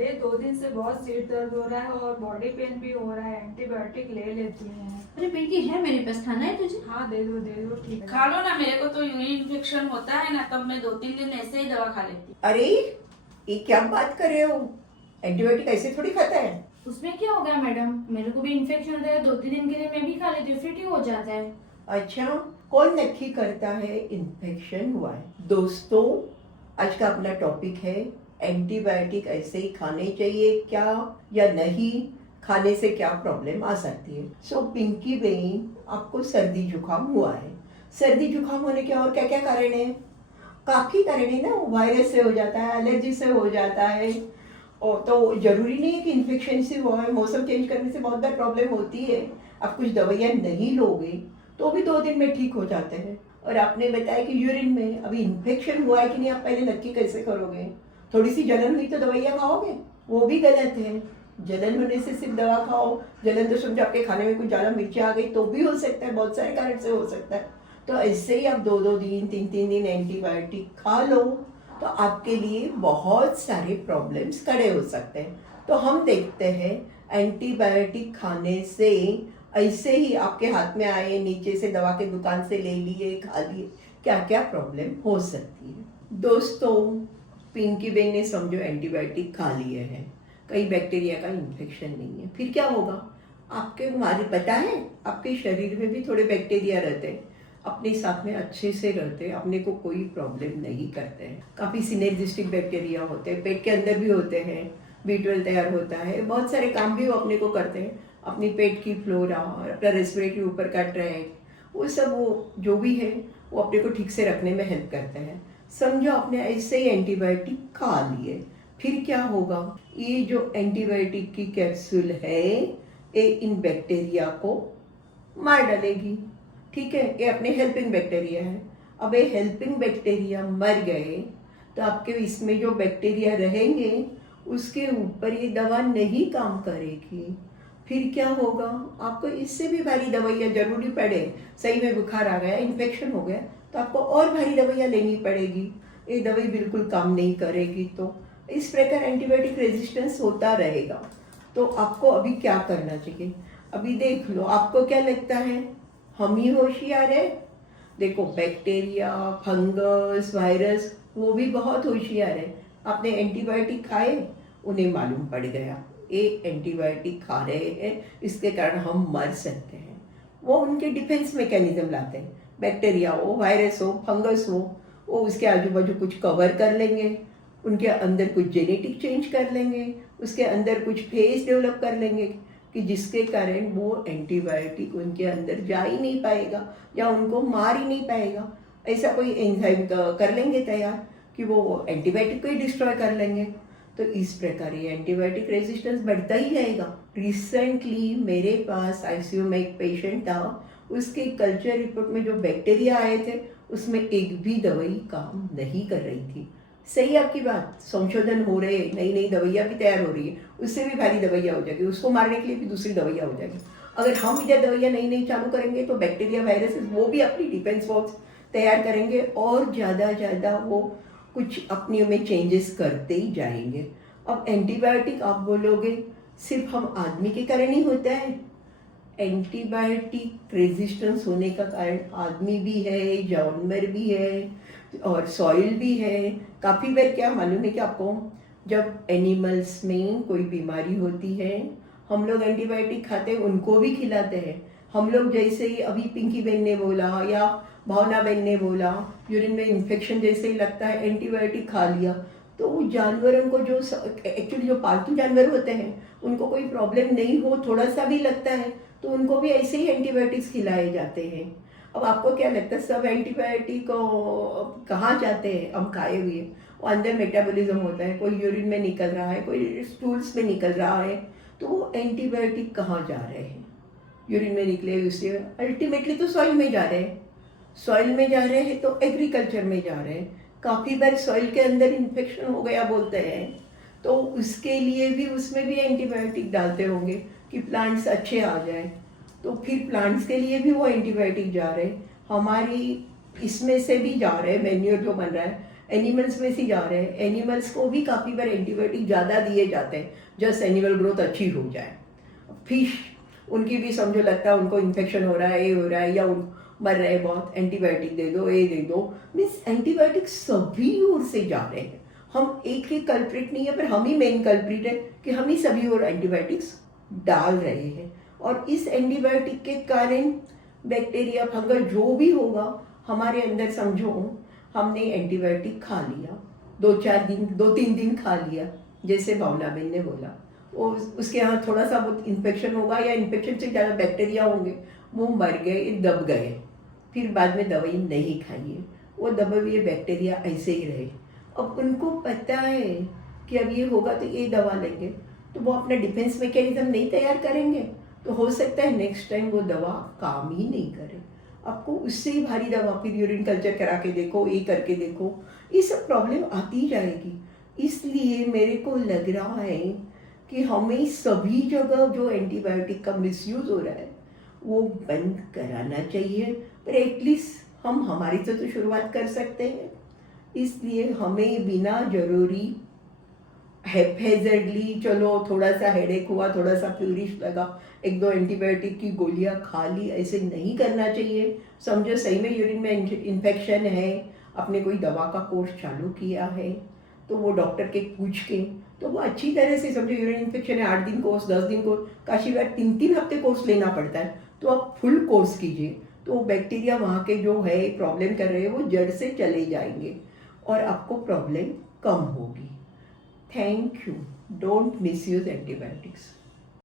अरे 2 दिन से बहुत सिर दर्द हो रहा है और बॉडी पेन भी हो रहा है, एंटीबायोटिक ले लेती हूँ। अरे पिंकी है मेरे पास, खाना है तुझे? हाँ दे दो ठीक है। खा लो ना, मेरे को तो यूरिन इन्फेक्शन होता है ना, तब मैं 2-3 दिन ऐसे ही दवा खा लेती हूँ। अरे ये क्या बात कर रहे हो? एंटीबायोटिक ऐसे थोड़ी खाता है। उसमें क्या हो गया मैडम, मेरे को भी इन्फेक्शन होता है, 2-3 दिन के लिए मैं भी खा लेती हूँ, फिर ठीक हो जाता है। अच्छा, कौन नक्की करता है इन्फेक्शन हुआ है? दोस्तों, आज का अपना टॉपिक है एंटीबायोटिक ऐसे ही खाने चाहिए क्या या नहीं, खाने से क्या प्रॉब्लम आ सकती है। सो पिंकी बहन, आपको सर्दी जुकाम हुआ है। सर्दी जुकाम होने के और क्या क्या कारण है? काफी कारण है ना, वायरस से हो जाता है, एलर्जी से हो जाता है, और तो जरूरी नहीं है कि इन्फेक्शन से हुआ है। मौसम चेंज करने से बहुत बार प्रॉब्लम होती है। आप कुछ दवाइयाँ नहीं लोगे तो भी 2 दिन में ठीक हो जाते हैं। और आपने बताया कि यूरिन में अभी इन्फेक्शन हुआ है कि नहीं, आप पहले नक्की कैसे करोगे? थोड़ी सी जलन हुई तो दवाइयाँ खाओगे, वो भी गलत है। जलन होने से सिर्फ दवा खाओ, जलन तो समझो आपके खाने में कुछ ज़्यादा मिर्ची आ गई तो भी हो सकता है, बहुत सारे कारण से हो सकता है। तो ऐसे ही आप 2-2 दिन 3-3 दिन एंटीबायोटिक खा लो तो आपके लिए बहुत सारे प्रॉब्लम्स खड़े हो सकते हैं। तो हम देखते हैं एंटीबायोटिक खाने से ऐसे ही आपके हाथ में आए, नीचे से दवा के दुकान से ले लिए, खा लिए, क्या क्या प्रॉब्लम हो सकती है। दोस्तों, पिंकी बेन ने समझो एंटीबायोटिक खा लिए हैं, कई बैक्टीरिया का इन्फेक्शन नहीं है, फिर क्या होगा? आपके हमारे पता है आपके शरीर में भी थोड़े बैक्टीरिया रहते हैं, अपने साथ में अच्छे से रहते हैं, अपने को कोई प्रॉब्लम नहीं करते हैं। काफ़ी सिनर्जिस्टिक बैक्टीरिया होते हैं, पेट के अंदर भी होते हैं, B12 तैयार होता है, बहुत सारे काम भी वो अपने को करते हैं। अपनी पेट की फ्लोरा और अपना रेस्पिरेटरी ऊपर का ट्रैक, वो सब वो जो भी है वो अपने को ठीक से रखने में हेल्प करते हैं। समझो आपने ऐसे ही एंटीबायोटिक खा लिए, फिर क्या होगा? ये जो एंटीबायोटिक की कैप्सूल है ये इन बैक्टीरिया को मार डालेगी, ठीक है? ये अपने हेल्पिंग बैक्टीरिया है। अब ये हेल्पिंग बैक्टीरिया मर गए तो आपके इसमें जो बैक्टीरिया रहेंगे उसके ऊपर ये दवा नहीं काम करेगी। फिर क्या होगा? आपको इससे भी भारी दवाइयाँ जरूरी पड़े, सही में बुखार आ गया, इन्फेक्शन हो गया, तो आपको और भारी दवाइयाँ लेनी पड़ेगी। ये दवाई बिल्कुल काम नहीं करेगी। तो इस प्रकार एंटीबायोटिक रेजिस्टेंस होता रहेगा। तो आपको अभी क्या करना चाहिए? अभी देख लो, आपको क्या लगता है हम ही होशियार है? देखो, बैक्टीरिया, फंगस, वायरस वो भी बहुत होशियार है। आपने एंटीबायोटिक खाए, उन्हें मालूम पड़ गया ये एंटीबायोटिक खा रहे हैं, इसके कारण हम मर सकते हैं। वो उनके डिफेंस मैकेनिज्म लाते हैं। बैक्टीरिया हो, वायरस हो, फंगस हो, वो उसके आजू बाजू कुछ कवर कर लेंगे, उनके अंदर कुछ जेनेटिक चेंज कर लेंगे, उसके अंदर कुछ फेस डेवलप कर लेंगे कि जिसके कारण वो एंटीबायोटिक उनके अंदर जा ही नहीं पाएगा या उनको मार ही नहीं पाएगा। ऐसा कोई एंजाइम कर लेंगे तैयार कि वो एंटीबायोटिक को ही डिस्ट्रॉय कर लेंगे। तो इस प्रकार ये एंटीबायोटिक रेजिस्टेंस बढ़ता ही जाएगा। रिसेंटली मेरे पास आईसीयू में एक पेशेंट था, उसके कल्चर रिपोर्ट में जो बैक्टीरिया आए थे उसमें एक भी दवाई काम नहीं कर रही थी। सही आपकी बात, संशोधन हो रहे, नई नई दवाइयाँ भी तैयार हो रही है, उससे भी भारी दवाइयाँ हो जाएगी, उसको मारने के लिए भी दूसरी दवाइयाँ हो जाएगी। अगर हम इधर दवाइयाँ नई नई चालू करेंगे तो बैक्टीरिया, वायरसेस वो भी अपनी डिफेंस बॉक्स तैयार करेंगे और ज़्यादा वो कुछ अपने में चेंजेस करते ही जाएंगे। अब एंटीबायोटिक आप बोलोगे सिर्फ हम आदमी के कारण ही होता है? एंटीबायोटिक रेजिस्टेंस होने का कारण आदमी भी है, जानवर भी है और सॉइल भी है। काफ़ी बार क्या मालूम है कि आपको, जब एनिमल्स में कोई बीमारी होती है हम लोग एंटीबायोटिक खाते हैं, उनको भी खिलाते हैं। हम लोग जैसे ही अभी पिंकी बहन ने बोला या भावना बहन ने बोला, यूरिन में इन्फेक्शन जैसे ही लगता है एंटीबायोटिक खा लिया, तो वो जानवरों को जो एक्चुअली जो पालतू जानवर होते हैं उनको कोई प्रॉब्लम नहीं हो, थोड़ा सा भी लगता है तो उनको भी ऐसे ही एंटीबायोटिक्स खिलाए जाते हैं। अब आपको क्या लगता है सब एंटीबायोटिक कहाँ जाते हैं? हम खाए हुए, वो अंदर मेटाबॉलिज्म होता है, कोई यूरिन में निकल रहा है, कोई स्टूल्स में निकल रहा है, तो वो एंटीबायोटिक कहाँ जा रहे हैं? यूरिन में निकले, उससे अल्टीमेटली तो सॉइल में जा रहे हैं। सॉइल में जा रहे हैं तो एग्रीकल्चर में जा रहे हैं। काफ़ी बार सॉइल के अंदर इन्फेक्शन हो गया बोलते हैं, तो उसके लिए भी उसमें भी एंटीबायोटिक डालते होंगे कि प्लांट्स अच्छे आ जाए। तो फिर प्लांट्स के लिए भी वो एंटीबायोटिक जा रहे हैं, हमारी इसमें से भी जा रहे हैं, मैन्योर जो बन रहा है एनिमल्स में से जा रहे हैं, एनिमल्स को भी काफ़ी बार एंटीबायोटिक ज़्यादा दिए जाते हैं जस्ट एनिमल ग्रोथ अच्छी हो जाए। फिश उनकी भी समझो लगता है उनको इन्फेक्शन हो रहा है, ये हो रहा है, या उन मर रहे हैं बहुत, एंटीबायोटिक दे दो, ये दे दो। मीन्स एंटीबायोटिक सभी ओर से जा रहे हैं। हम एक ही कल्प्रिट नहीं है, पर हम ही मेन कल्प्रिट है कि हम ही सभी ओर एंटीबायोटिक्स डाल रहे हैं। और इस एंटीबायोटिक के कारण बैक्टीरिया, फंगस जो भी होगा हमारे अंदर, समझो हमने एंटीबायोटिक खा लिया, 2-3 दिन खा लिया, जैसे भावना बहन ने बोला, वो उसके यहाँ थोड़ा सा बहुत इन्फेक्शन होगा या इन्फेक्शन से ज़्यादा बैक्टीरिया होंगे, वो मर गए, दब गए, फिर बाद में दवाई नहीं खाइए, वो दबे हुए बैक्टीरिया ऐसे ही रहे। अब उनको पता है कि अब ये होगा तो ये दवा लेंगे, तो वो अपना डिफेंस मैकेनिज्म नहीं तैयार करेंगे, तो हो सकता है नेक्स्ट टाइम वो दवा काम ही नहीं करे। आपको उससे ही भारी दवा, फिर यूरिन कल्चर करा के देखो, ये करके देखो, ये सब प्रॉब्लम आती जाएगी। इसलिए मेरे को लग रहा है कि हमें सभी जगह जो एंटीबायोटिक का मिसयूज हो रहा है वो बंद कराना चाहिए, पर एटलीस्ट हम हमारी से तो शुरुआत कर सकते हैं। इसलिए हमें बिना जरूरी हैफेजर्डली, चलो थोड़ा सा हेडेक हुआ, थोड़ा सा फ्यूरिश लगा, 1-2 एंटीबायोटिक की गोलियां खा ली, ऐसे नहीं करना चाहिए। समझो सही में यूरिन में इन्फेक्शन है, आपने कोई दवा का कोर्स चालू किया है, तो वो डॉक्टर के पूछ के, तो वो अच्छी तरह से, समझो यूरिन इन्फेक्शन है, 8 दिन कोर्स, 10 दिन कोर्स, काशी बार 3-3 हफ्ते कोर्स लेना पड़ता है, तो आप फुल कोर्स कीजिए, तो बैक्टीरिया वहाँ के जो है प्रॉब्लम कर रहे हैं वो जड़ से चले जाएंगे और आपको प्रॉब्लम कम होगी। Thank you. Don't misuse antibiotics.